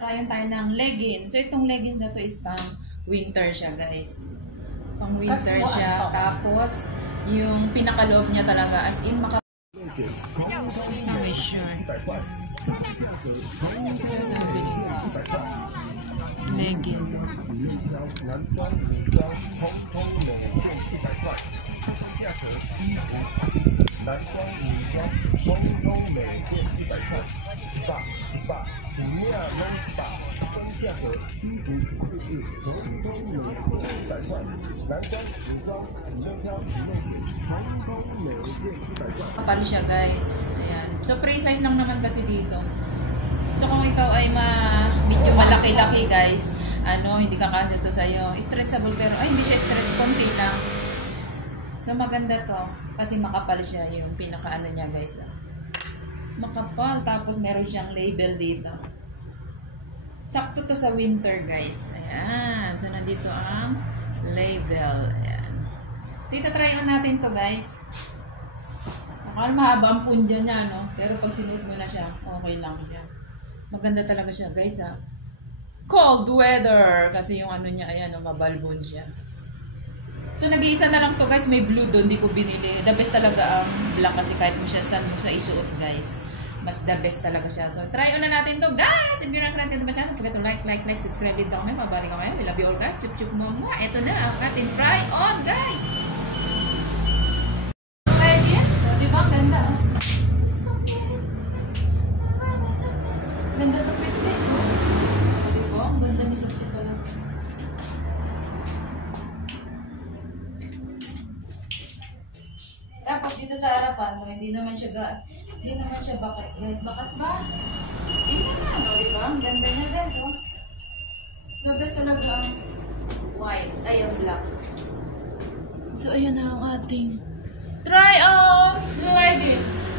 Tryan tayo ng leggings. So, itong leggings na to is pang winter siya, guys. Pang winter siya. Tapos, yung pinakaloob niya talaga, as in, may short. Leggings. Kapal siya, guys. Ayan. So, pre-size lang naman kasi dito. So, kung ikaw ay medyo malaki-laki, guys, hindi ka kasi ito sa'yo. Stretchable, pero, hindi siya stretch, konti lang. So, maganda to. Kasi makapal siya, yung pinaka niya, guys. Makapal, tapos meron siyang label dito. Sakto to sa winter, guys. Ayan. So, nandito ang label. Ayan. So, ita-try on natin to, guys. Akala mahaba ang punja niya, no? Pero pag sinuot mo na siya, okay lang siya. Maganda talaga siya, guys, ha? Cold weather! Kasi yung niya, ayan, mabalbon siya. So, nag-iisa na lang to, guys. May blue doon, di ko binili. The best talaga ang black kasi kahit mo siya saan mo sa isuot, guys. Mas the best talaga siya. So, try on na natin to, guys! If you're not friend to the channel, forget to like, subscribe din kami. Mabalik kami. We love you all, guys. Chup-chup mo. Ito na ang ating try on, guys! Leggings. Di ba? Ganda, oh. Ganda sa fitness, oh. Di ba? Ang ganda niya sa fitness talaga. Dapat dito sa harapan, hindi naman siya bakat, guys. Bakat ba? Hindi naman, di ba? Ang ganda niya, guys, oh. The best talaga ang white, ay ang black. So, ayan na ang ating try on leggings.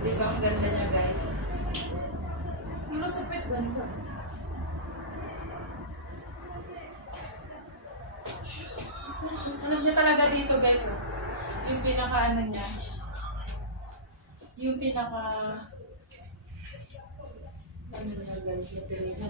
Di ba? Ang ganda niya, guys. Ano sapit, ganda. Sarap niya talaga dito, guys, oh. Yung pinaka niya. Yung pinaka niya, guys, yung pinaka